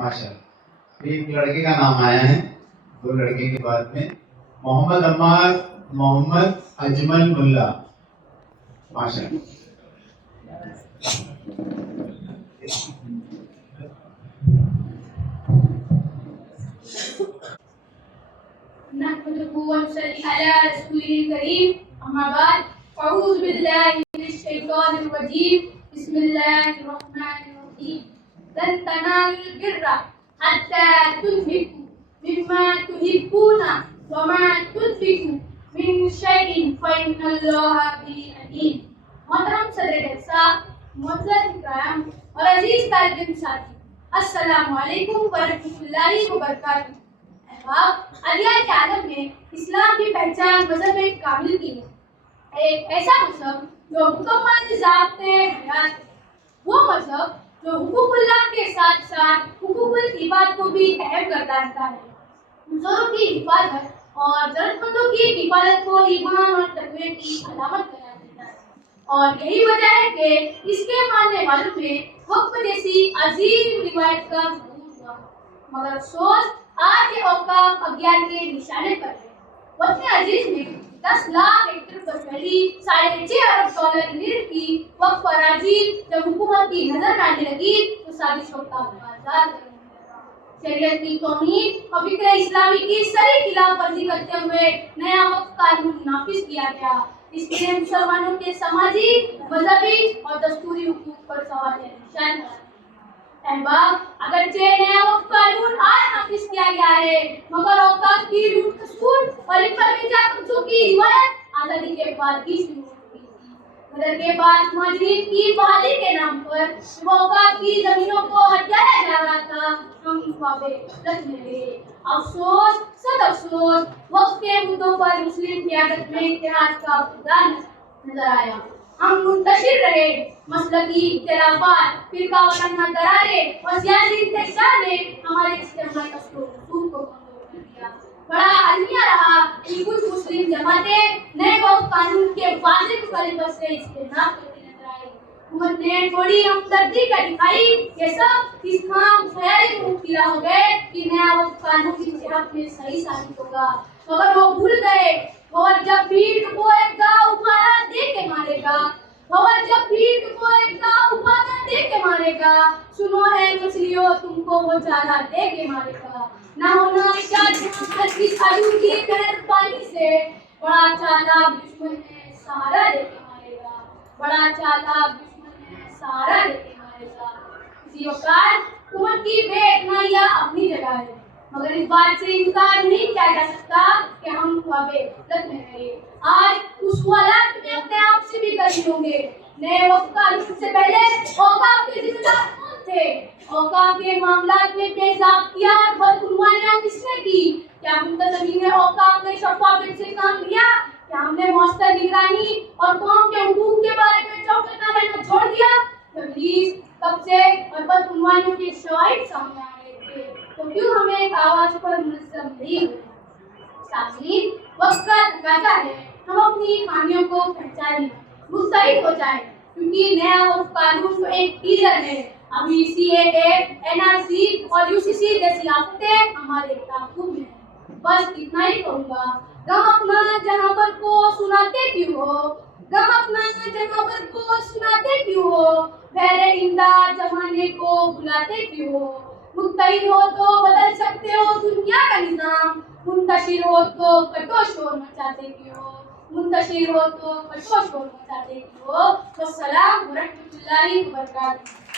ماشاء اللہ. ابھی ایک لڑکے کا نام آیا ہے, دو لڑکے کے بعد میں محمد عمار محمد اجمل ملا. ماشاء اللہ. نحمده ونصلي على رسوله الكريم. أما بعد أعوذ بالله من الشيطان الرجيم. بسم الله الرحمن الرحيم. لن تنالوا البر حتى تنفقوا مما تحبون وما تنفقوا من شيء فإن الله به عليم. محترم صدر جلسہ, معزز اکرام اور عزیز طالب علم ساتھی, السلام علیکم ورحمۃ اللہ وبرکاتہ. علیہ کے عالم میں اسلام کی پہچان مذہب کامل کی ہے, ایک ایسا مذہب جو مکمل ضابطے حیات ہے, وہ مذہب جو حقوق اللہ کے ساتھ ساتھ حقوق العباد کو بھی اہم کرتا رہتا ہے. کمزوروں کی حفاظت اور ضرورت مندوں کی حفاظت کو ایمان اور تقوی کی علامت قرار دیتا ہے, اور یہی وجہ ہے کہ اس کے ماننے والوں میں وقف جیسی عظیم روایت کا ظہور ہوا. مگر افسوس آج یہ اوقاف اگیان کے نشانے پر ہے. وطن عزیز میں 10 لاکھ ایکڑ پر پھیلی 6.5 ارب ڈالر نیز کی وقف اراضی جب حکومت کی نظر میں آنے لگی تو سازشوں کا بازار کرنے لگا. شریعت کی توہین اور فکر اسلامی کی صریح خلاف ورزی کرتے ہوئے نیا وقف قانون نافذ کیا گیا. اس نے مسلمانوں کے سماجی, مذہبی اور دستوری حقوق پر سوال نشان لگا. احباب, اگرچہ نیا وقف قانون آج نافذ کیا گیا ہے, مگر اوقاف کی لوٹ کھسوٹ اور ان پر بیجا قبضوں کی روایت آزادی کے بعد ہی شروع ہو گئی تھی. غدر کے بعد مہاجرین کی بحالی کے نام پر اوقاف کی زمینوں کو ہتھیایا جا رہا تھا, ہم خوابے غفلت میں رہے. افسوس, صد افسوس, وقف کے مدعوں پر مسلم قیادت میں اتحاد کا فقدان نظر آیا. ہم منتشر رہے. مسلکی اختلافات, فرقہ وارانہ دراریں اور سیاسی انتشار نے ہمارے اجتماعی اصل و رسوخ کو کمزور کر دیا. بڑا المیہ رہا کہ کچھ مسلم جماعتیں نئے وقف قانون کے واضح مخالفت سے اجتناب کرتی نظر آئی. حکومت نے تھوڑی ہمدردی کا دکھائی کہ سب اس خام خیالی میں مبتلا ہو گئے کہ نیا وقف قانون کی صحت میں صحیح ثابت ہوگا, مگر وہ بھول گئے. اور جب بھیڑ کو ایک گا اٹھانا دے کے مارے گا, اور جب بھیڑ کو ایک گا اٹھانا دے کے مارے گا, سنو ہے مچھلیوں تم کو وہ چارہ دے کے مارے گا. نہ ہونا شاد کی کھالو کی مہربانی سے, بڑا چالاک دشمن ہے سہارا دے کے مارے گا, بڑا چالاک دشمن ہے سہارا دے کے مارے گا. اسی اوقات حکومت کی بے اعتنائیاں اپنی جگہ ہے, مگر اس بات سے انکار نہیں کیا جا سکتا کہ ہم خوابے غفلت میں رہے. آج اس حالات میں اپنے آپ سے بھی غلطی ہوں گے. نئے وقف قانون سے پہلے اوقاف کے ذمہ دار کون تھے؟ اوقاف کے معاملات میں بے ضابطگیاں اور بدعنوانیاں کس نے کی؟ کیا منتظمین اوقاف نے شفافیت سے کام لیا؟ کیا ہم نے مؤثر نگرانی اور قوم کے حقوق کے بارے میں چوکنا رہنا چھوڑ دیا؟ تبلیغ, قبضے اور بدعنوانیوں کے شواہد سامنے آ رہے تھے تو کیوں ہمیں ایک آواز پر منظم نہیں ہوئے؟ سامعین, وقت کا تقاضا ہے ہم اپنی خامیوں کو پہچانیں, مستعد ہو جائیں, کیونکہ نیا وقف قانون تو ایک ٹیزر ہے. ابھی CAA, NRC اور UCC جیسی آفتیں ہمارے تعاقب میں ہیں. بس اتنا ہی کہوں گا, غم اپنا جہاں پر کو سناتے کیوں ہو, غم اپنا جہاں پر کو سناتے کیوں ہو, بہر امداد زمانے کو بلاتے کیوں ہو. متحد ہو تو بدل سکتے ہو دنیا کا نظام, منتشر ہو تو کٹو شور مچاتے کیوں, منتشر ہو تو کٹو شور مچاتے کیوں. والسلام ورحمۃ اللہ وبرکاتہ.